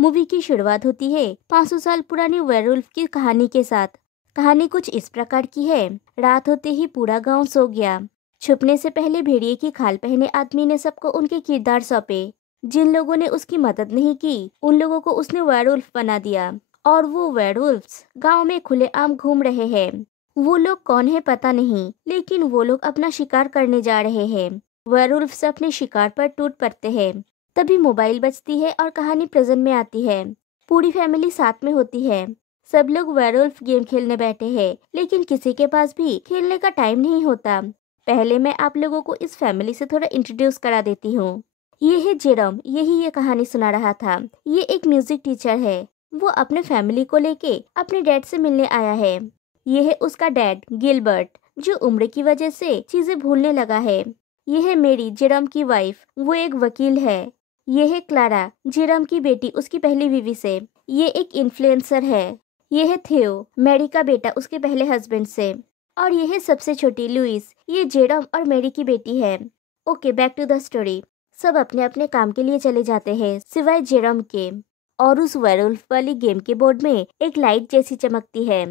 Movie की शुरुआत होती है 500 साल पुरानी वेयरवुल्फ की कहानी के साथ। कहानी कुछ इस प्रकार की है। रात होते ही पूरा गांव सो गया। छुपने से पहले भेड़िए की खाल पहने आदमी ने सबको उनके किरदार सौंपे। जिन लोगों ने उसकी मदद नहीं की उन लोगों को उसने वेयरवुल्फ बना दिया और वो वेयरवुल्फ्स गांव में खुलेआम घूम रहे हैं। वो लोग कौन है पता नहीं, लेकिन वो लोग अपना शिकार करने जा रहे हैं। वेयरवुल्फ्स अपने शिकार पर टूट पड़ते हैं। तभी मोबाइल बजती है और कहानी प्रेजेंट में आती है। पूरी फैमिली साथ में होती है। सब लोग वेयरवुल्फ गेम खेलने बैठे हैं, लेकिन किसी के पास भी खेलने का टाइम नहीं होता। पहले मैं आप लोगों को इस फैमिली से थोड़ा इंट्रोड्यूस करा देती हूँ। ये है जेरम, यही ये कहानी सुना रहा था। ये एक म्यूजिक टीचर है। वो अपने फैमिली को लेके अपने डैड से मिलने आया है। ये है उसका डैड गिलबर्ट, जो उम्र की वजह से चीजें भूलने लगा है। ये है मेरी, जेरम की वाइफ, वो एक वकील है। ये है क्लारा, जेरम की बेटी उसकी पहली बीवी से। ये एक इन्फ्लुएंसर है। ये है थियो, मैरी का बेटा उसके पहले हस्बैंड से। और ये है सबसे छोटी लुइस, ये जेरम और मैरी की बेटी है। Okay, back to the story. सब अपने अपने काम के लिए चले जाते हैं सिवाय जेरम के। और उस वेयरवुल्फ वाली गेम के बोर्ड में एक लाइट जैसी चमकती है।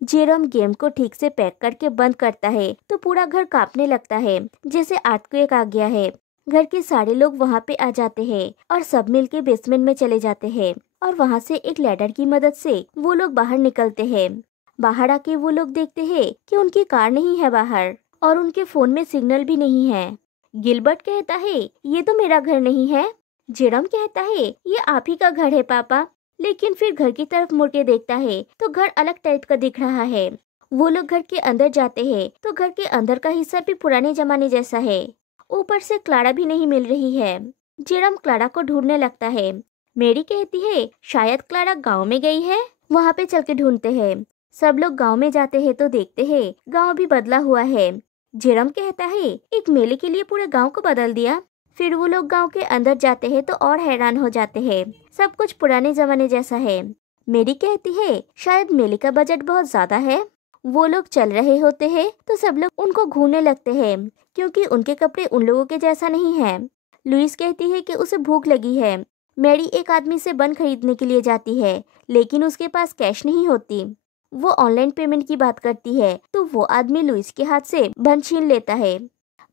जेरम गेम को ठीक से पैक करके बंद करता है तो पूरा घर कांपने लगता है, जैसे अर्थक्वेक आ गया है। घर के सारे लोग वहाँ पे आ जाते हैं और सब मिलके बेसमेंट में चले जाते हैं और वहाँ से एक लैडर की मदद से वो लोग बाहर निकलते हैं। बाहर आके वो लोग देखते हैं कि उनकी कार नहीं है बाहर और उनके फोन में सिग्नल भी नहीं है। गिलबर्ट कहता है ये तो मेरा घर नहीं है। जेरम कहता है ये आप ही का घर है पापा। लेकिन फिर घर की तरफ मुड़ के देखता है तो घर अलग टाइप का दिख रहा है। वो लोग घर के अंदर जाते हैं तो घर के अंदर का हिस्सा भी पुराने जमाने जैसा है। ऊपर से क्लारा भी नहीं मिल रही है। जेरम क्लारा को ढूंढने लगता है। मेरी कहती है शायद क्लारा गांव में गई है, वहाँ पे चल के ढूंढते हैं। सब लोग गांव में जाते हैं तो देखते हैं गांव भी बदला हुआ है। जेरम कहता है एक मेले के लिए पूरे गांव को बदल दिया। फिर वो लोग गांव के अंदर जाते हैं तो और हैरान हो जाते हैं, सब कुछ पुराने जमाने जैसा है। मेरी कहती है शायद मेले का बजट बहुत ज्यादा है। वो लोग चल रहे होते हैं तो सब लोग उनको घूरने लगते हैं क्योंकि उनके कपड़े उन लोगों के जैसा नहीं है। लुइस कहती है कि उसे भूख लगी है। मैरी एक आदमी से बन खरीदने के लिए जाती है, लेकिन उसके पास कैश नहीं होती। वो ऑनलाइन पेमेंट की बात करती है तो वो आदमी लुइस के हाथ से बन छीन लेता है।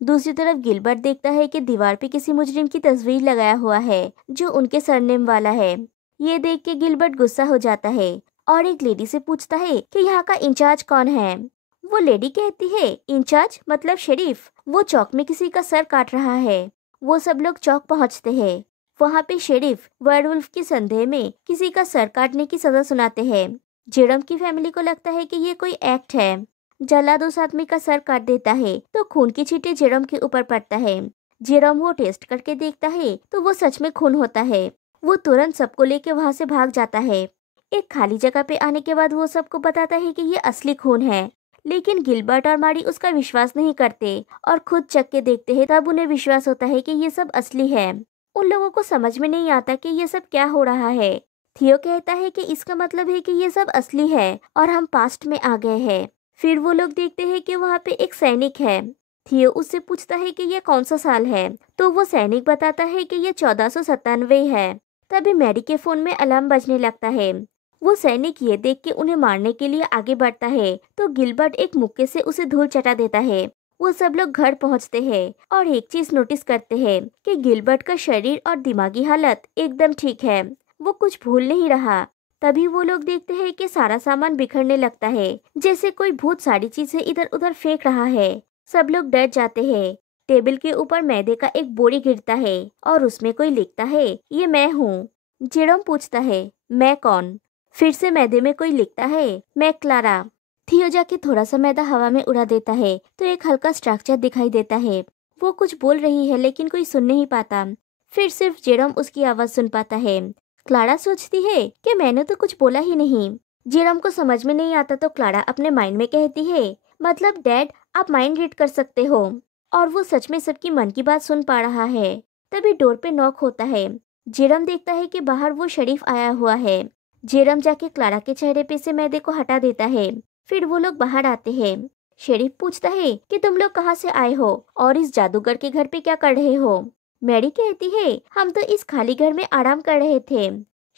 दूसरी तरफ गिलबर्ट देखता है कि दीवार पे किसी मुजरिम की तस्वीर लगाया हुआ है जो उनके सरनेम वाला है। ये देख के गिलबर्ट गुस्सा हो जाता है और एक लेडी से पूछता है कि यहाँ का इंचार्ज कौन है। वो लेडी कहती है इंचार्ज मतलब शरीफ, वो चौक में किसी का सर काट रहा है। वो सब लोग चौक पहुँचते हैं। वहाँ पे शेरिफ वेयरवुल्फ की संदेह में किसी का सर काटने की सजा सुनाते हैं। जेरम की फैमिली को लगता है कि ये कोई एक्ट है। जल्लाद उस आदमी का सर काट देता है तो खून की छींटे जेरम के ऊपर पड़ता है। जेरम वो टेस्ट करके देखता है तो वो सच में खून होता है। वो तुरंत सबको लेके वहाँ से भाग जाता है। एक खाली जगह पे आने के बाद वो सबको बताता है कि ये असली खून है, लेकिन गिलबर्ट और मारी उसका विश्वास नहीं करते और खुद चख के देखते हैं, तब उन्हें विश्वास होता है कि ये सब असली है। उन लोगों को समझ में नहीं आता कि ये सब क्या हो रहा है। थियो कहता है कि इसका मतलब है कि ये सब असली है और हम पास्ट में आ गए हैं। फिर वो लोग देखते हैं कि वहाँ पे एक सैनिक है। थियो उससे पूछता है कि ये कौन सा साल है, तो वो सैनिक बताता है कि ये 1497 है। तभी मैरी के फोन में अलार्म बजने लगता है। वो सैनिक ये देख के उन्हें मारने के लिए आगे बढ़ता है तो गिलबर्ट एक मुक्के से उसे धूल चटा देता है। वो सब लोग घर पहुंचते हैं और एक चीज नोटिस करते हैं कि गिलबर्ट का शरीर और दिमागी हालत एकदम ठीक है, वो कुछ भूल नहीं रहा। तभी वो लोग देखते हैं कि सारा सामान बिखरने लगता है, जैसे कोई भूत सारी चीजें इधर उधर फेंक रहा है। सब लोग डर जाते हैं। टेबल के ऊपर मैदे का एक बोरी गिरता है और उसमें कोई लिखता है ये मैं हूँ। जेरम पूछता है मैं कौन। फिर से मैदे में कोई लिखता है मैं क्लारा। थियो जाके थोड़ा सा मैदा हवा में उड़ा देता है तो एक हल्का स्ट्रक्चर दिखाई देता है। वो कुछ बोल रही है लेकिन कोई सुन नहीं पाता। फिर सिर्फ जेरम उसकी आवाज सुन पाता है। क्लारा सोचती है कि मैंने तो कुछ बोला ही नहीं। जेरम को समझ में नहीं आता तो क्लारा अपने माइंड में कहती है मतलब डैड आप माइंड रीड कर सकते हो। और वो सच में सबकी मन की बात सुन पा रहा है। तभी डोर पे नॉक होता है। जेरम देखता है कि बाहर वो शरीफ आया हुआ है। जेरम जाके क्लारा के चेहरे पे से मैदे को हटा देता है। फिर वो लोग बाहर आते हैं। शरीफ पूछता है कि तुम लोग कहाँ से आए हो और इस जादूगर के घर पे क्या कर रहे हो। मैरी कहती है हम तो इस खाली घर में आराम कर रहे थे।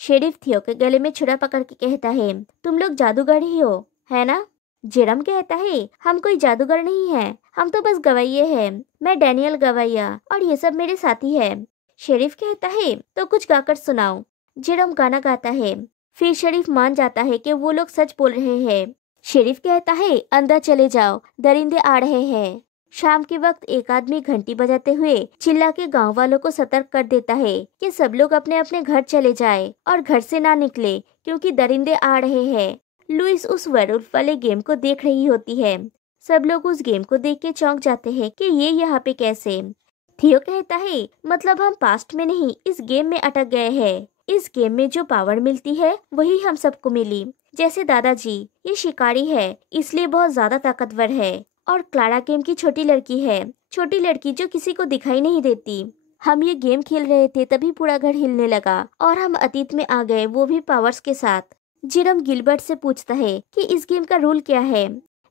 शेरिफ थियो के गले में छुरा पकड़ के कहता है, तुम लोग जादूगर ही हो, है ना? जेरम कहता है, हम कोई जादूगर नहीं है, हम तो बस गवैये हैं। मैं डैनियल गवैया और ये सब मेरे साथी है। शेरिफ कहता है, तो कुछ गाकर सुनाओ। जेरम गाना गाता है। फिर शेरिफ मान जाता है कि वो लोग सच बोल रहे हैं। शेरिफ कहता है, अंदर चले जाओ, दरिंदे आ रहे हैं। शाम के वक्त एक आदमी घंटी बजाते हुए चिल्ला के गाँव वालों को सतर्क कर देता है कि सब लोग अपने अपने घर चले जाए और घर से ना निकले क्योंकि दरिंदे आ रहे हैं। लुइस उस वेयरवुल्फ वाले गेम को देख रही होती है। सब लोग उस गेम को देख के चौंक जाते हैं कि ये यहाँ पे कैसे। थियो कहता है, मतलब हम पास्ट में नहीं, इस गेम में अटक गए हैं। इस गेम में जो पावर मिलती है वही हम सबको मिली। जैसे दादाजी ये शिकारी है इसलिए बहुत ज्यादा ताकतवर है, और क्लारा गेम की छोटी लड़की है, छोटी लड़की जो किसी को दिखाई नहीं देती। हम ये गेम खेल रहे थे तभी पूरा घर हिलने लगा और हम अतीत में आ गए, वो भी पावर्स के साथ। जेरम गिलबर्ट से पूछता है कि इस गेम का रूल क्या है।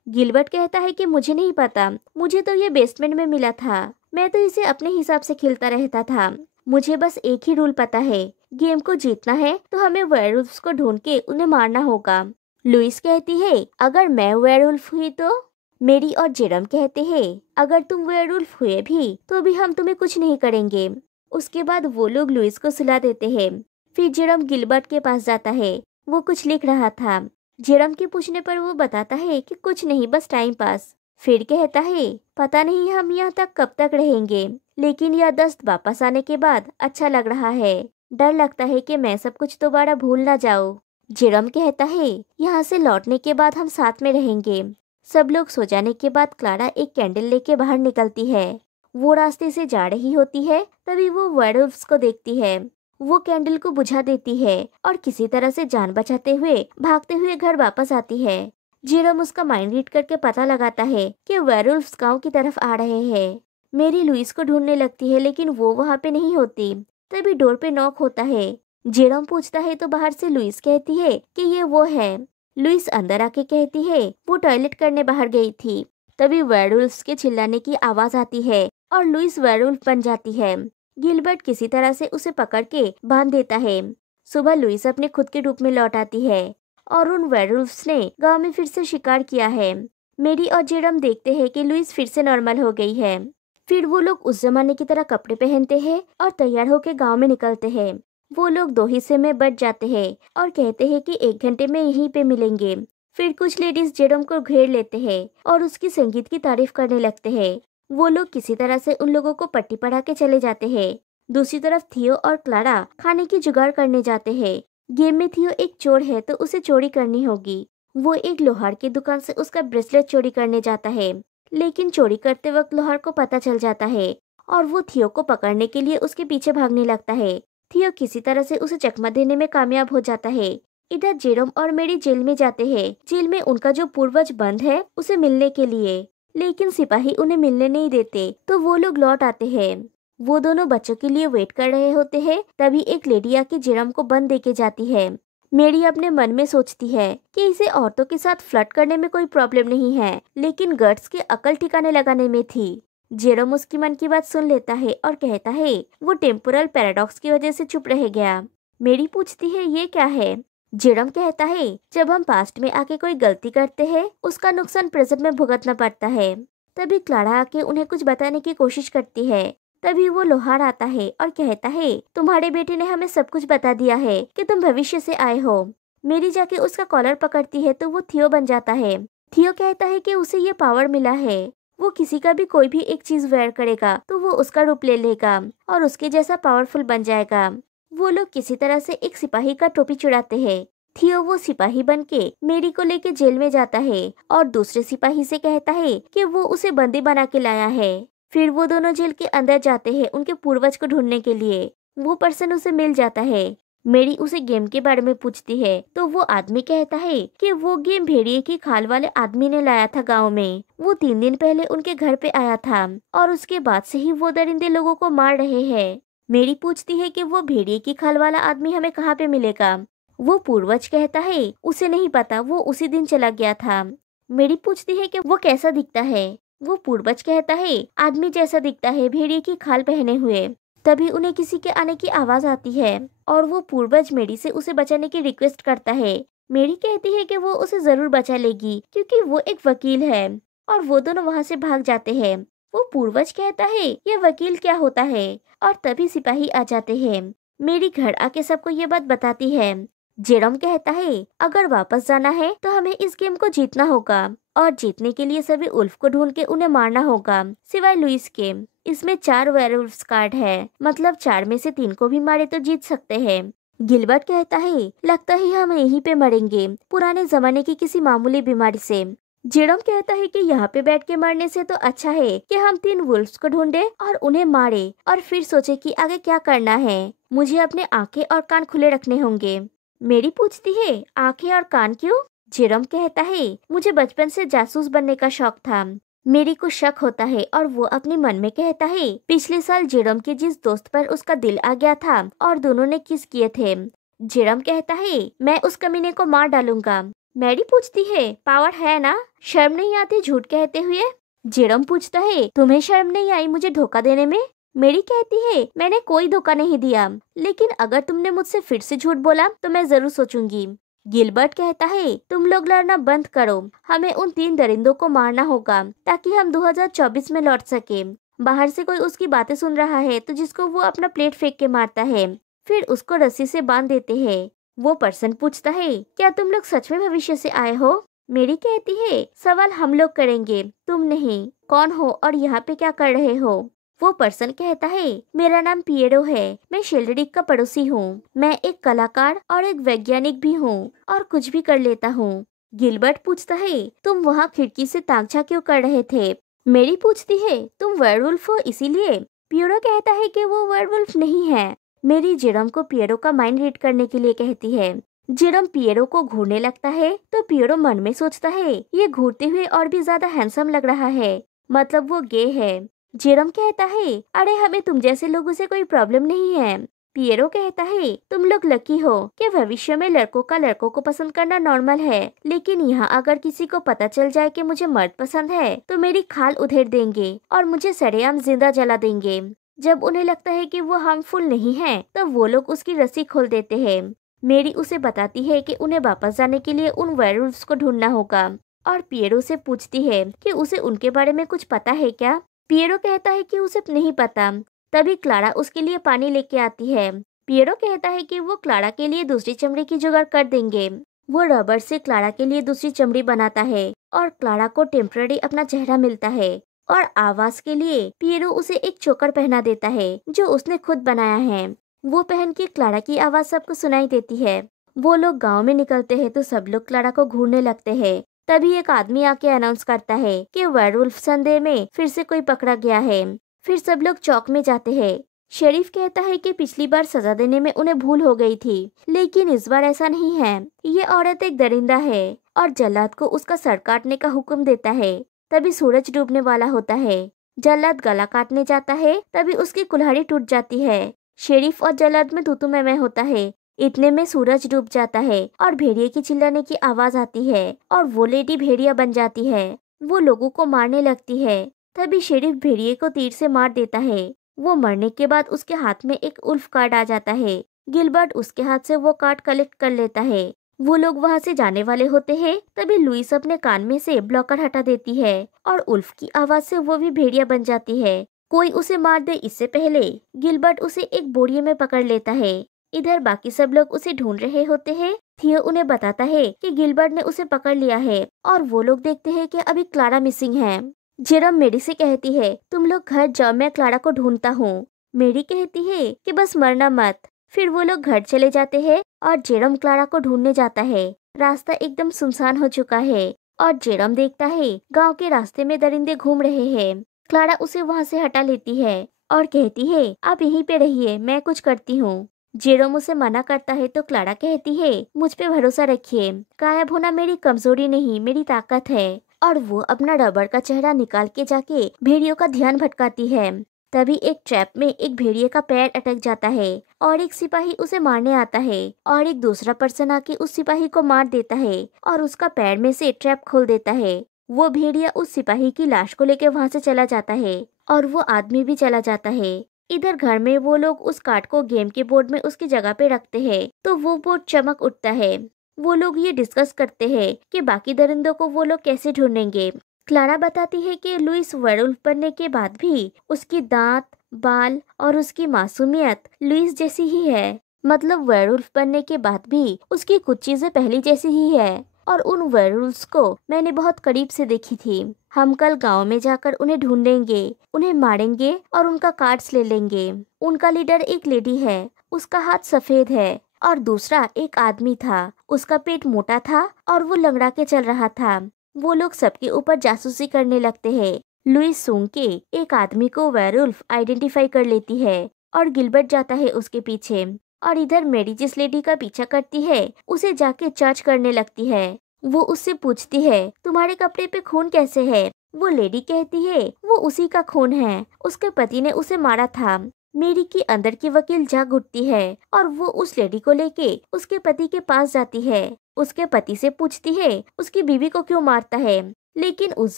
गिलबर्ट कहता है कि मुझे नहीं पता, मुझे तो ये बेसमेंट में मिला था, मैं तो इसे अपने हिसाब से खेलता रहता था। मुझे बस एक ही रूल पता है, गेम को जीतना है तो हमें वेयरवुल्फ्स को ढूंढ के उन्हें मारना होगा। लुइस कहती है, अगर मैं वेयरवुल्फ हुई तो? मेरी और जेरम कहते हैं, अगर तुम वेयरवुल्फ हुए भी तो भी हम तुम्हें कुछ नहीं करेंगे। उसके बाद वो लोग लुइस को सुला देते हैं। फिर जेरम गिलबर्ट के पास जाता है, वो कुछ लिख रहा था। जेरम के पूछने पर वो बताता है कि कुछ नहीं, बस टाइम पास। फिर कहता है, पता नहीं हम यहाँ तक कब तक रहेंगे, लेकिन यह दस्त वापस आने के बाद अच्छा लग रहा है। डर लगता है कि मैं सब कुछ दोबारा भूल ना जाऊँ। जेरम कहता है, यहाँ से लौटने के बाद हम साथ में रहेंगे। सब लोग सो जाने के बाद क्लारा एक कैंडल लेके बाहर निकलती है। वो रास्ते से जा रही होती है, तभी वो वेयरवुल्फ्स को देखती है। वो कैंडल को बुझा देती है और किसी तरह से जान बचाते हुए भागते हुए घर वापस आती है। जेरम उसका माइंड रीड करके पता लगाता है कि वेयरवुल्फ्स गांव की तरफ आ रहे हैं। मेरी लुइस को ढूंढने लगती है लेकिन वो वहाँ पे नहीं होती। तभी डोर पे नॉक होता है। जेरम पूछता है तो बाहर से लुइस कहती है कि ये वो है। लुइस अंदर आके कहती है वो टॉयलेट करने बाहर गई थी। तभी वेयरवुल्फ्स के चिल्लाने की आवाज आती है और लुइस वेयरवुल्फ बन जाती है। गिलबर्ट किसी तरह से उसे पकड़ के बांध देता है। सुबह लुइस अपने खुद के रूप में लौट आती है और उन वेयरवुल्फ्स ने गांव में फिर से शिकार किया है। मेरी और जेरम देखते हैं कि लुइस फिर से नॉर्मल हो गई है। फिर वो लोग उस जमाने की तरह कपड़े पहनते हैं और तैयार होकर गांव में निकलते हैं। वो लोग दो हिस्से में बट जाते हैं और कहते हैं कि 1 घंटे में यहीं पे मिलेंगे। फिर कुछ लेडीज जेरम को घेर लेते हैं और उसकी संगीत की तारीफ करने लगते हैं। वो लोग किसी तरह से उन लोगों को पट्टी पढ़ा के चले जाते हैं। दूसरी तरफ थियो और क्लारा खाने की जुगाड़ करने जाते हैं। गेम में थियो एक चोर है तो उसे चोरी करनी होगी। वो एक लोहार की दुकान से उसका ब्रेसलेट चोरी करने जाता है, लेकिन चोरी करते वक्त लोहार को पता चल जाता है और वो थियो को पकड़ने के लिए उसके पीछे भागने लगता है। थियो किसी तरह से उसे चकमा देने में कामयाब हो जाता है। इधर जेरोम और मेरी जेल में जाते हैं। जेल में उनका जो पूर्वज बंद है उसे मिलने के लिए, लेकिन सिपाही उन्हें मिलने नहीं देते तो वो लोग लौट आते हैं। वो दोनों बच्चों के लिए वेट कर रहे होते हैं। तभी एक लेडी आके जेरोम को बंद देके जाती है। मेरी अपने मन में सोचती है कि इसे औरतों के साथ फ्लर्ट करने में कोई प्रॉब्लम नहीं है, लेकिन गर्ड्स के अकल ठिकाने लगाने में थी। जेरोम उसकी मन की बात सुन लेता है और कहता है वो टेम्पोरल पैराडॉक्स की वजह से चुप रह गया। मेरी पूछती है ये क्या है। जेरोम कहता है जब हम पास्ट में आके कोई गलती करते हैं उसका नुकसान प्रेजेंट में भुगतना पड़ता है। तभी क्लारा आके उन्हें कुछ बताने की कोशिश करती है। तभी वो लोहार आता है और कहता है तुम्हारे बेटे ने हमें सब कुछ बता दिया है कि तुम भविष्य से आए हो। मेरी जाके उसका कॉलर पकड़ती है तो वो थियो बन जाता है। थियो कहता है कि उसे ये पावर मिला है, वो किसी का भी कोई भी एक चीज वेयर करेगा तो वो उसका रूप ले लेगा और उसके जैसा पावरफुल बन जाएगा। वो लोग किसी तरह से एक सिपाही का टोपी चुराते हैं। थियो वो सिपाही बन के मेरी को लेके जेल में जाता है और दूसरे सिपाही से कहता है कि वो उसे बंदी बना के लाया है। फिर वो दोनों जेल के अंदर जाते हैं उनके पूर्वज को ढूंढने के लिए। वो पर्सन उसे मिल जाता है। मेरी उसे गेम के बारे में पूछती है तो वो आदमी कहता है कि वो गेम भेड़िए की खाल वाले आदमी ने लाया था गांव में। वो 3 दिन पहले उनके घर पे आया था और उसके बाद से ही वो दरिंदे लोगों को मार रहे हैं। मेरी पूछती है कि वो भेड़िए की खाल वाला आदमी हमें कहाँ पे मिलेगा। वो पूर्वज कहता है उसे नहीं पता, वो उसी दिन चला गया था। मेरी पूछती है कि वो कैसा दिखता है। वो पूर्वज कहता है आदमी जैसा दिखता है, भेड़िए की खाल पहने हुए। तभी उन्हें किसी के आने की आवाज आती है और वो पूर्वज मेरी से उसे बचाने की रिक्वेस्ट करता है। मेरी कहती है कि वो उसे जरूर बचा लेगी क्योंकि वो एक वकील है और वो दोनों वहाँ से भाग जाते हैं। वो पूर्वज कहता है ये वकील क्या होता है और तभी सिपाही आ जाते हैं। मेरी घर आके सबको ये बात बताती है। जेरोम कहता है अगर वापस जाना है तो हमें इस गेम को जीतना होगा और जीतने के लिए सभी उल्फ को ढूंढ के उन्हें मारना होगा सिवाय लुइस के। इसमें 4 वेयरवुल्फ्स कार्ड है, मतलब 4 में से 3 को भी मारे तो जीत सकते हैं। गिलबर्ट कहता है लगता है हम यहीं पे मरेंगे, पुराने जमाने की किसी मामूली बीमारी से। जेरोम कहता है कि यहाँ पे बैठ के मरने से तो अच्छा है कि हम 3 वुल्फ्स को ढूंढे और उन्हें मारे और फिर सोचे कि आगे क्या करना है। मुझे अपने आंखें और कान खुले रखने होंगे। मेरी पूछती है आंखें और कान क्यों? जेरोम कहता है मुझे बचपन से जासूस बनने का शौक था। मेरी को शक होता है और वो अपने मन में कहता है पिछले साल जेरोम के जिस दोस्त पर उसका दिल आ गया था और दोनों ने किस किए थे। जेरोम कहता है मैं उस कमीने को मार डालूंगा। मैरी पूछती है पावर है ना, शर्म नहीं आती झूठ कहते हुए? जेरोम पूछता है तुम्हें शर्म नहीं आई मुझे धोखा देने में? मेरी कहती है मैंने कोई धोखा नहीं दिया, लेकिन अगर तुमने मुझसे फिर से झूठ बोला तो मैं जरूर सोचूंगी। गिलबर्ट कहता है तुम लोग लड़ना बंद करो, हमें उन 3 दरिंदों को मारना होगा ताकि हम 2024 में लौट सके। बाहर से कोई उसकी बातें सुन रहा है तो जिसको वो अपना प्लेट फेंक के मारता है, फिर उसको रस्सी से बांध देते हैं। वो पर्सन पूछता है क्या तुम लोग सच में भविष्य से आए हो? मेरी कहती है सवाल हम लोग करेंगे, तुम नहीं। कौन हो और यहाँ पे क्या कर रहे हो? वो पर्सन कहता है मेरा नाम पिएरो है, मैं शेल्ड्रिक का पड़ोसी हूँ। मैं एक कलाकार और एक वैज्ञानिक भी हूँ और कुछ भी कर लेता हूँ। गिलबर्ट पूछता है तुम वहाँ खिड़की से ताक झाँक क्यों कर रहे थे? मेरी पूछती है तुम वेयरवुल्फ हो इसीलिए? पिएरो कहता है कि वो वेयरवुल्फ नहीं है। मेरी जेरोम को पिएरो का माइंड रीड करने के लिए कहती है। जेरोम पिएरो को घूरने लगता है तो पिएरो मन में सोचता है ये घूरते हुए और भी ज्यादा हैंडसम लग रहा है, मतलब वो गे है। जेरोम कहता है अरे हमें तुम जैसे लोगों से कोई प्रॉब्लम नहीं है। पिएरो कहता है तुम लोग लकी हो कि भविष्य में लड़कों का लड़कों को पसंद करना नॉर्मल है, लेकिन यहाँ अगर किसी को पता चल जाए कि मुझे मर्द पसंद है तो मेरी खाल उधेड़ देंगे और मुझे सरेआम जिंदा जला देंगे। जब उन्हें लगता है कि वो हार्मफुल नहीं है तब वो लोग उसकी रस्सी खोल देते हैं। मेरी उसे बताती है कि उन्हें वापस जाने के लिए उन वेयरवुल्फ्स को ढूंढना होगा और पिएरो से पूछती है कि उसे उनके बारे में कुछ पता है क्या। पिएरो कहता है कि उसे नहीं पता। तभी क्लारा उसके लिए पानी लेके आती है। पिएरो कहता है कि वो क्लारा के लिए दूसरी चमड़ी की जुगाड़ कर देंगे। वो रबर से क्लारा के लिए दूसरी चमड़ी बनाता है और क्लारा को टेम्पररी अपना चेहरा मिलता है और आवाज के लिए पिएरो उसे एक चोकर पहना देता है जो उसने खुद बनाया है। वो पहन के क्लारा की आवाज सबको सुनाई देती है। वो लोग गांव में निकलते हैं तो सब लोग क्लारा को घूरने लगते हैं। तभी एक आदमी आके अनाउंस करता है कि वेयरवुल्फ संदेह में फिर से कोई पकड़ा गया है। फिर सब लोग चौक में जाते हैं। शेरिफ कहता है कि पिछली बार सजा देने में उन्हें भूल हो गई थी, लेकिन इस बार ऐसा नहीं है। ये औरत एक दरिंदा है और जल्लाद को उसका सर काटने का हुक्म देता है। तभी सूरज डूबने वाला होता है। जल्लाद गला काटने जाता है, तभी उसकी कुल्हाड़ी टूट जाती है। शेरिफ और जल्लाद में तू मैं होता है। इतने में सूरज डूब जाता है और भेड़िए की चिल्लाने की आवाज आती है और वो लेडी भेड़िया बन जाती है। वो लोगों को मारने लगती है। तभी शेरिफ भेड़िए को तीर से मार देता है। वो मरने के बाद उसके हाथ में एक उल्फ कार्ड आ जाता है। गिलबर्ट उसके हाथ से वो कार्ड कलेक्ट कर लेता है। वो लोग वहाँ से जाने वाले होते हैं। तभी लुइस अपने कान में से ब्लॉकर हटा देती है और उल्फ की आवाज से वो भी भेड़िया बन जाती है। कोई उसे मार दे इससे पहले गिलबर्ट उसे एक बोरिये में पकड़ लेता है। इधर बाकी सब लोग उसे ढूंढ रहे होते हैं। थियो उन्हें बताता है कि गिलबर्ट ने उसे पकड़ लिया है और वो लोग देखते हैं कि अभी क्लारा मिसिंग है। जेरोम मेरी से कहती है तुम लोग घर जाओ, मैं क्लारा को ढूंढता हूँ। मेरी कहती है कि बस मरना मत। फिर वो लोग घर चले जाते हैं और जेरोम क्लारा को ढूंढने जाता है। रास्ता एकदम सुनसान हो चुका है और जेरोम देखता है गांव के रास्ते में दरिंदे घूम रहे हैं। क्लारा उसे वहाँ से हटा लेती है और कहती है आप यहीं पे रहिए, मैं कुछ करती हूँ। जेरोम उसे मना करता है तो क्लारा कहती है मुझ पे भरोसा रखिए, गायब होना मेरी कमजोरी नहीं मेरी ताकत है। और वो अपना रबर का चेहरा निकाल के जाके भेड़ियों का ध्यान भटकाती है। तभी एक ट्रैप में एक भेड़िए का पैर अटक जाता है और एक सिपाही उसे मारने आता है और एक दूसरा पर्सन आके उस सिपाही को मार देता है और उसका पैर में से ट्रैप खोल देता है। वो भेड़िया उस सिपाही की लाश को लेकर वहाँ से चला जाता है और वो आदमी भी चला जाता है। इधर घर में वो लोग उस कार्ड को गेम के बोर्ड में उसकी जगह पे रखते हैं तो वो बोर्ड चमक उठता है। वो लोग ये डिस्कस करते हैं कि बाकी दरिंदों को वो लोग कैसे ढूंढेंगे। क्लारा बताती है कि लुइस वेयरवुल्फ बनने के बाद भी उसकी दांत, बाल और उसकी मासूमियत लुइस जैसी ही है। मतलब वेयरवुल्फ बनने के बाद भी उसकी कुछ चीजें पहली जैसी ही है और उन वेयरवुल्फ्स को मैंने बहुत करीब से देखी थी। हम कल गांव में जाकर उन्हें ढूंढेंगे, उन्हें मारेंगे और उनका कार्ड्स ले लेंगे। उनका लीडर एक लेडी है, उसका हाथ सफेद है और दूसरा एक आदमी था, उसका पेट मोटा था और वो लंगड़ा के चल रहा था। वो लोग सबके ऊपर जासूसी करने लगते हैं। लुइस सूंघ के एक आदमी को वेयरवुल्फ आइडेंटिफाई कर लेती है और गिलबर्ट जाता है उसके पीछे। और इधर मेरी जिस लेडी का पीछा करती है उसे जाके जज करने लगती है। वो उससे पूछती है तुम्हारे कपड़े पे खून कैसे है। वो लेडी कहती है वो उसी का खून है, उसके पति ने उसे मारा था। मेरी की अंदर की वकील जाग उठती है और वो उस लेडी को लेके उसके पति के पास जाती है। उसके पति से पूछती है उसकी बीवी को क्यों मारता है, लेकिन उस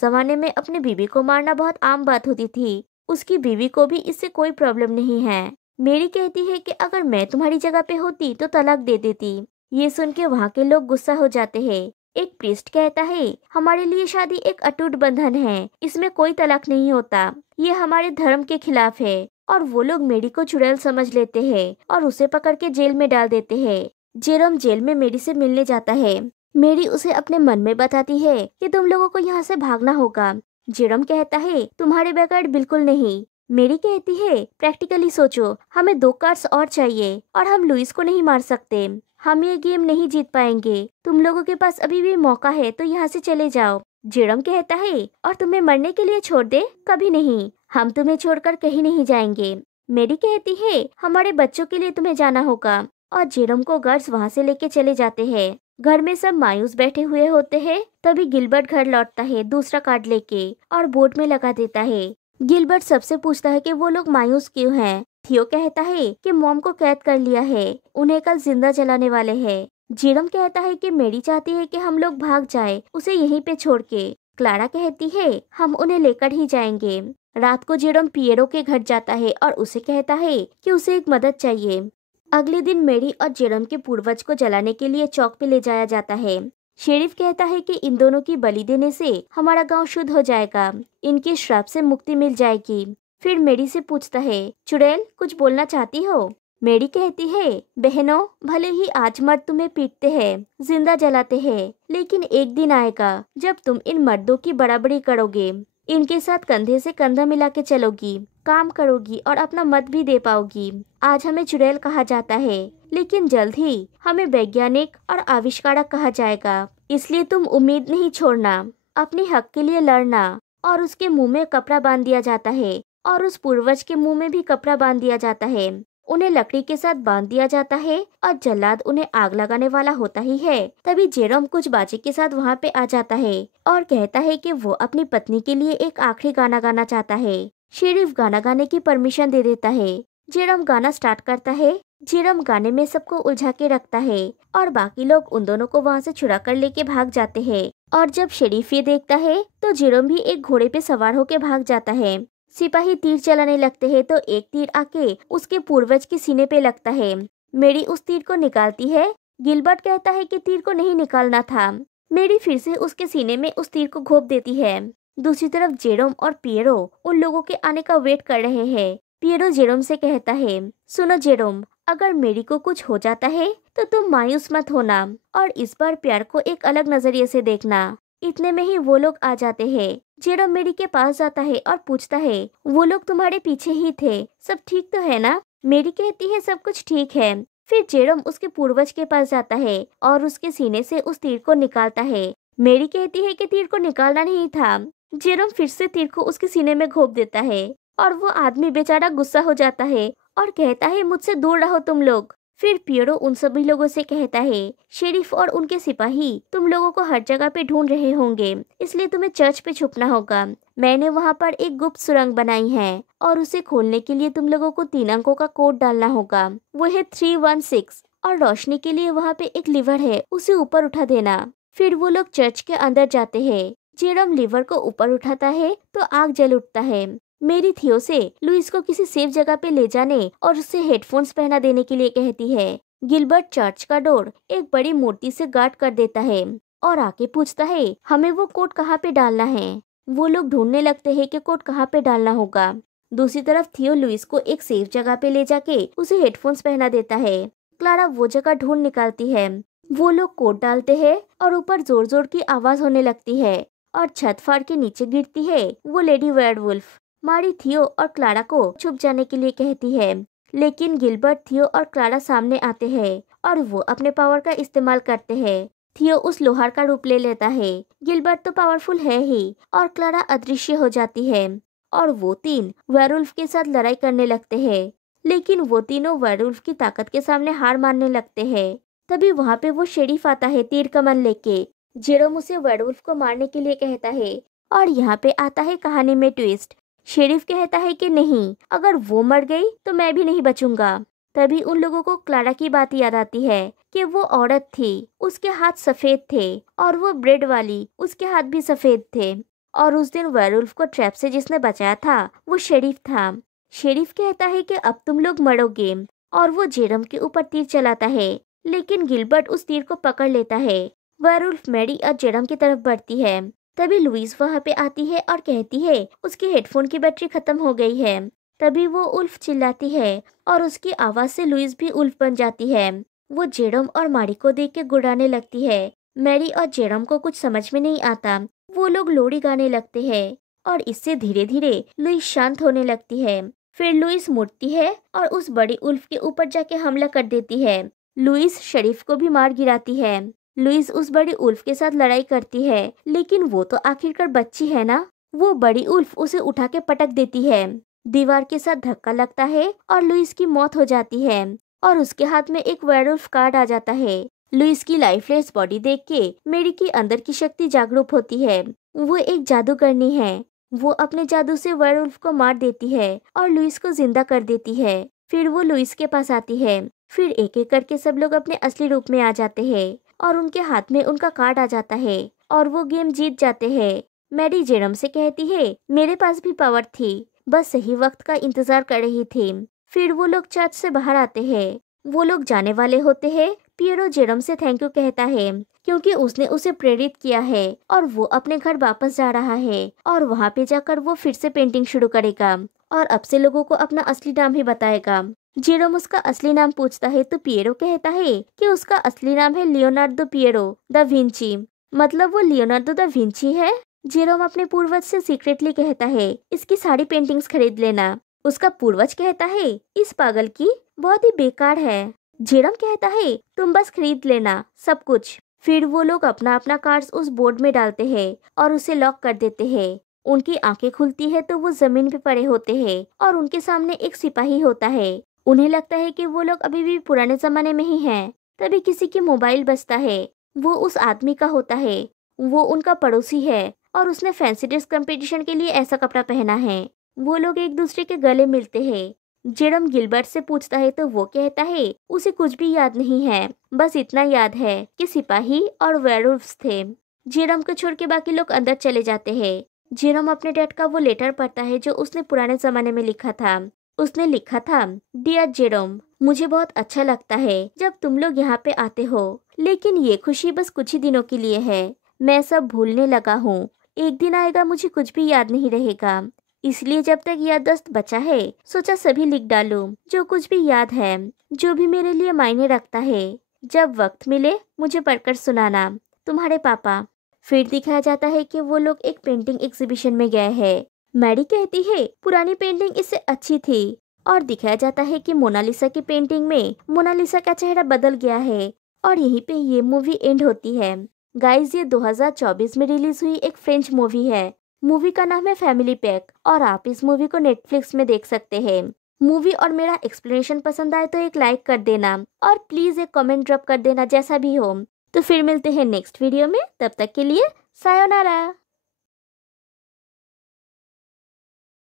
जमाने में अपनी बीवी को मारना बहुत आम बात होती थी। उसकी बीवी को भी इससे कोई प्रॉब्लम नहीं है। मेरी कहती है कि अगर मैं तुम्हारी जगह पे होती तो तलाक दे देती। ये सुन के वहाँ के लोग गुस्सा हो जाते हैं। एक प्रीस्ट कहता है हमारे लिए शादी एक अटूट बंधन है, इसमें कोई तलाक नहीं होता, ये हमारे धर्म के खिलाफ है। और वो लोग मेरी को चुड़ैल समझ लेते हैं और उसे पकड़ के जेल में डाल देते हैं। जेरोम जेल में मेरी से मिलने जाता है। मेरी उसे अपने मन में बताती है कि तुम लोगों को यहाँ से भागना होगा। जेरोम कहता है तुम्हारे बगैर बिल्कुल नहीं। मेरी कहती है प्रैक्टिकली सोचो, हमें 2 कार्ड्स और चाहिए और हम लुइस को नहीं मार सकते। हम ये गेम नहीं जीत पाएंगे। तुम लोगों के पास अभी भी मौका है तो यहाँ से चले जाओ। जेरोम कहता है और तुम्हें मरने के लिए छोड़ दे? कभी नहीं, हम तुम्हें छोड़कर कहीं नहीं जाएंगे। मेरी कहती है हमारे बच्चों के लिए तुम्हें जाना होगा। और जेरोम को गार्ड्स वहाँ से लेके चले जाते हैं। घर में सब मायूस बैठे हुए होते हैं। तभी गिलबर्ट घर लौटता है दूसरा कार्ड लेके और बोर्ड में लगा देता है। गिलबर्ट सबसे पूछता है कि वो लोग मायूस क्यों हैं। थियो कहता है कि मॉम को कैद कर लिया है, उन्हें कल जिंदा जलाने वाले हैं। जेरोम कहता है कि मेरी चाहती है कि हम लोग भाग जाए उसे यहीं पे छोड़ के। क्लारा कहती है हम उन्हें लेकर ही जाएंगे। रात को जेरोम पियरो के घर जाता है और उसे कहता है कि उसे एक मदद चाहिए। अगले दिन मेरी और जेरोम के पूर्वज को जलाने के लिए चौक पे ले जाया जाता है। शेरिफ कहता है कि इन दोनों की बलि देने से हमारा गांव शुद्ध हो जाएगा, इनके श्राप से मुक्ति मिल जाएगी। फिर मेरी से पूछता है चुड़ैल कुछ बोलना चाहती हो? मेरी कहती है बहनों, भले ही आज मर्द तुम्हें पीटते हैं, जिंदा जलाते हैं, लेकिन एक दिन आएगा जब तुम इन मर्दों की बराबरी करोगे, इनके साथ कंधे से कंधा मिला के चलोगी, काम करोगी और अपना मत भी दे पाओगी। आज हमें चुड़ैल कहा जाता है, लेकिन जल्द ही हमें वैज्ञानिक और आविष्कारक कहा जाएगा। इसलिए तुम उम्मीद नहीं छोड़ना, अपने हक के लिए लड़ना। और उसके मुंह में कपड़ा बांध दिया जाता है और उस पूर्वज के मुंह में भी कपड़ा बांध दिया जाता है। उन्हें लकड़ी के साथ बांध दिया जाता है और जल्लाद उन्हें आग लगाने वाला होता ही है। तभी जेरोम कुछ बाजे के साथ वहाँ पे आ जाता है और कहता है कि वो अपनी पत्नी के लिए एक आखिरी गाना गाना चाहता है। शेरिफ गाना गाने की परमिशन दे देता है। जेरोम गाना स्टार्ट करता है। जेरोम गाने में सबको उलझा के रखता है और बाकी लोग उन दोनों को वहाँ से छुड़ा कर लेके भाग जाते हैं। और जब शेरिफ ये देखता है तो जेरोम भी एक घोड़े पे सवार होके भाग जाता है। सिपाही तीर चलाने लगते हैं तो एक तीर आके उसके पूर्वज के सीने पे लगता है। मेरी उस तीर को निकालती है। गिलबर्ट कहता है कि तीर को नहीं निकालना था। मेरी फिर से उसके सीने में उस तीर को घोंप देती है। दूसरी तरफ जेरोम और पियरो उन लोगों के आने का वेट कर रहे हैं। पियरो जेरोम से कहता है सुनो जेरोम, अगर मेरी को कुछ हो जाता है तो तुम मायूस मत होना और इस बार प्यार को एक अलग नजरिए से देखना। इतने में ही वो लोग आ जाते हैं। जेरोम मेरी के पास जाता है और पूछता है वो लोग तुम्हारे पीछे ही थे, सब ठीक तो है ना? मेरी कहती है सब कुछ ठीक है। फिर जेरोम उसके पूर्वज के पास जाता है और उसके सीने से उस तीर को निकालता है। मेरी कहती है कि तीर को निकालना नहीं था। जेरोम फिर से तीर को उसके सीने में घोंप देता है और वो आदमी बेचारा गुस्सा हो जाता है और कहता है मुझसे दूर रहो तुम लोग। फिर पियरो उन सभी लोगों से कहता है शेरिफ और उनके सिपाही तुम लोगों को हर जगह पे ढूंढ रहे होंगे, इसलिए तुम्हें चर्च पे छुपना होगा। मैंने वहाँ पर एक गुप्त सुरंग बनाई है और उसे खोलने के लिए तुम लोगों को 3 अंकों का कोड डालना होगा, वो है 316। और रोशनी के लिए वहाँ पे एक लीवर है, उसे ऊपर उठा देना। फिर वो लोग चर्च के अंदर जाते हैं। जेरोम लीवर को ऊपर उठाता है तो आग जल उठता है। मेरी थियो से लुइस को किसी सेफ जगह पे ले जाने और उसे हेडफोन्स पहना देने के लिए कहती है। गिलबर्ट चर्च का डोर एक बड़ी मूर्ति से गार्ड कर देता है और आके पूछता है हमें वो कोट कहाँ पे डालना है। वो लोग ढूंढने लगते हैं कि कोट कहाँ पे डालना होगा। दूसरी तरफ थियो लुइस को एक सेफ जगह पे ले जाके उसे हेडफोन्स पहना देता है। क्लारा वो जगह ढूंढ निकालती है। वो लोग कोट डालते हैं और ऊपर जोर जोर की आवाज होने लगती है और छत फाड़ के नीचे गिरती है वो लेडी वेयरवुल्फ। मारी थियो और क्लारा को छुप जाने के लिए कहती है, लेकिन गिलबर्ट, थियो और क्लारा सामने आते हैं और वो अपने पावर का इस्तेमाल करते हैं। थियो उस लोहार का रूप ले लेता है। गिलबर्ट तो पावरफुल है ही और क्लारा अदृश्य हो जाती है और वो तीन वेयरवुल्फ के साथ लड़ाई करने लगते हैं, लेकिन वो तीनों वेयरवुल्फ की ताकत के सामने हार मानने लगते हैं। तभी वहाँ पे वो शेरिफ आता है तीर कमान लेके। जेरोम उसे वेयरवुल्फ को मारने के लिए कहता है और यहाँ पे आता है कहानी में ट्विस्ट। शेरिफ कहता है कि नहीं, अगर वो मर गई तो मैं भी नहीं बचूंगा। तभी उन लोगों को क्लारा की बात याद आती है कि वो औरत थी, उसके हाथ सफेद थे और वो ब्रेड वाली, उसके हाथ भी सफेद थे। और उस दिन वेयरवुल्फ को ट्रैप से जिसने बचाया था वो शेरिफ था। शेरिफ कहता है कि अब तुम लोग मरोगे और वो जेरम के ऊपर तीर चलाता है, लेकिन गिलबर्ट उस तीर को पकड़ लेता है। वेयरवुल्फ मैरी और जेरम की तरफ बढ़ती है। तभी लुइस वहाँ पे आती है और कहती है उसके हेडफोन की बैटरी खत्म हो गई है। तभी वो उल्फ चिल्लाती है और उसकी आवाज से लुइस भी उल्फ बन जाती है। वो जेरम और मारी को देख के गुड़ाने लगती है। मैरी और जेरम को कुछ समझ में नहीं आता। वो लोग लोरी गाने लगते हैं और इससे धीरे धीरे लुइस शांत होने लगती है। फिर लुइस मुड़ती है और उस बड़ी उल्फ के ऊपर जाके हमला कर देती है। लुइस शेरिफ को भी मार गिराती है। लुइस उस बड़ी उल्फ के साथ लड़ाई करती है, लेकिन वो तो आखिरकार बच्ची है ना। वो बड़ी उल्फ उसे उठा के पटक देती है। दीवार के साथ धक्का लगता है और लुइस की मौत हो जाती है और उसके हाथ में एक वेयरवुल्फ कार्ड आ जाता है। लुइस की लाइफलेस बॉडी देख के मेरी की अंदर की शक्ति जागरूक होती है। वो एक जादूगरनी है। वो अपने जादू से वेयरवुल्फ को मार देती है और लुइस को जिंदा कर देती है। फिर वो लुइस के पास आती है। फिर एक एक करके सब लोग अपने असली रूप में आ जाते हैं और उनके हाथ में उनका कार्ड आ जाता है और वो गेम जीत जाते हैं। मैरी जेरम से कहती है मेरे पास भी पावर थी, बस सही वक्त का इंतजार कर रही थी। फिर वो लोग चर्च से बाहर आते हैं। वो लोग जाने वाले होते हैं। पियरो जेरम से थैंक यू कहता है क्योंकि उसने उसे प्रेरित किया है और वो अपने घर वापस जा रहा है और वहाँ पे जाकर वो फिर से पेंटिंग शुरू करेगा और अब से लोगों को अपना असली नाम ही बताएगा। जेरोम उसका असली नाम पूछता है तो पियरो कहता है कि उसका असली नाम है लियोनार्दो पियरो दा विंची, मतलब वो लियोनार्दो दा विंची है। जेरोम अपने पूर्वज से सीक्रेटली कहता है इसकी सारी पेंटिंग्स खरीद लेना। उसका पूर्वज कहता है इस पागल की बहुत ही बेकार है। जेरोम कहता है तुम बस खरीद लेना सब कुछ। फिर वो लोग अपना अपना कार्ड्स उस बोर्ड में डालते हैं और उसे लॉक कर देते हैं। उनकी आंखें खुलती है तो वो जमीन पे पड़े होते हैं और उनके सामने एक सिपाही होता है। उन्हें लगता है कि वो लोग अभी भी पुराने जमाने में ही हैं। तभी किसी की मोबाइल बजता है। वो उस आदमी का होता है। वो उनका पड़ोसी है और उसने फैंसी ड्रेस कंपटीशन के लिए ऐसा कपड़ा पहना है। वो लोग एक दूसरे के गले मिलते हैं। जेरम गिलबर्ट से पूछता है तो वो कहता है उसे कुछ भी याद नहीं है, बस इतना याद है कि सिपाही और वेयरवुल्फ्स थे। जेरम को छोड़ के बाकी लोग अंदर चले जाते हैं। जेरम अपने डैड का वो लेटर पढ़ता है जो उसने पुराने जमाने में लिखा था। उसने लिखा था डियर जेरोम, मुझे बहुत अच्छा लगता है जब तुम लोग यहाँ पे आते हो, लेकिन ये खुशी बस कुछ ही दिनों के लिए है। मैं सब भूलने लगा हूँ। एक दिन आएगा मुझे कुछ भी याद नहीं रहेगा, इसलिए जब तक याददाश्त बचा है सोचा सभी लिख डालूं जो कुछ भी याद है, जो भी मेरे लिए मायने रखता है। जब वक्त मिले मुझे पढ़कर सुनाना, तुम्हारे पापा। फिर दिखाया जाता है कि वो लोग एक पेंटिंग एग्जीबिशन में गए हैं। मैरी कहती है पुरानी पेंटिंग इससे अच्छी थी और दिखाया जाता है कि मोनालिसा की पेंटिंग में मोनालिसा का चेहरा बदल गया है और यहीं पे ये मूवी एंड होती है। गाइस, ये 2024 में रिलीज हुई एक फ्रेंच मूवी है। मूवी का नाम है फैमिली पैक और आप इस मूवी को नेटफ्लिक्स में देख सकते हैं। मूवी और मेरा एक्सप्लेनेशन पसंद आए तो एक लाइक कर देना और प्लीज एक कमेंट ड्रॉप कर देना जैसा भी हो। तो फिर मिलते हैं नेक्स्ट वीडियो में, तब तक के लिए सायोनारा।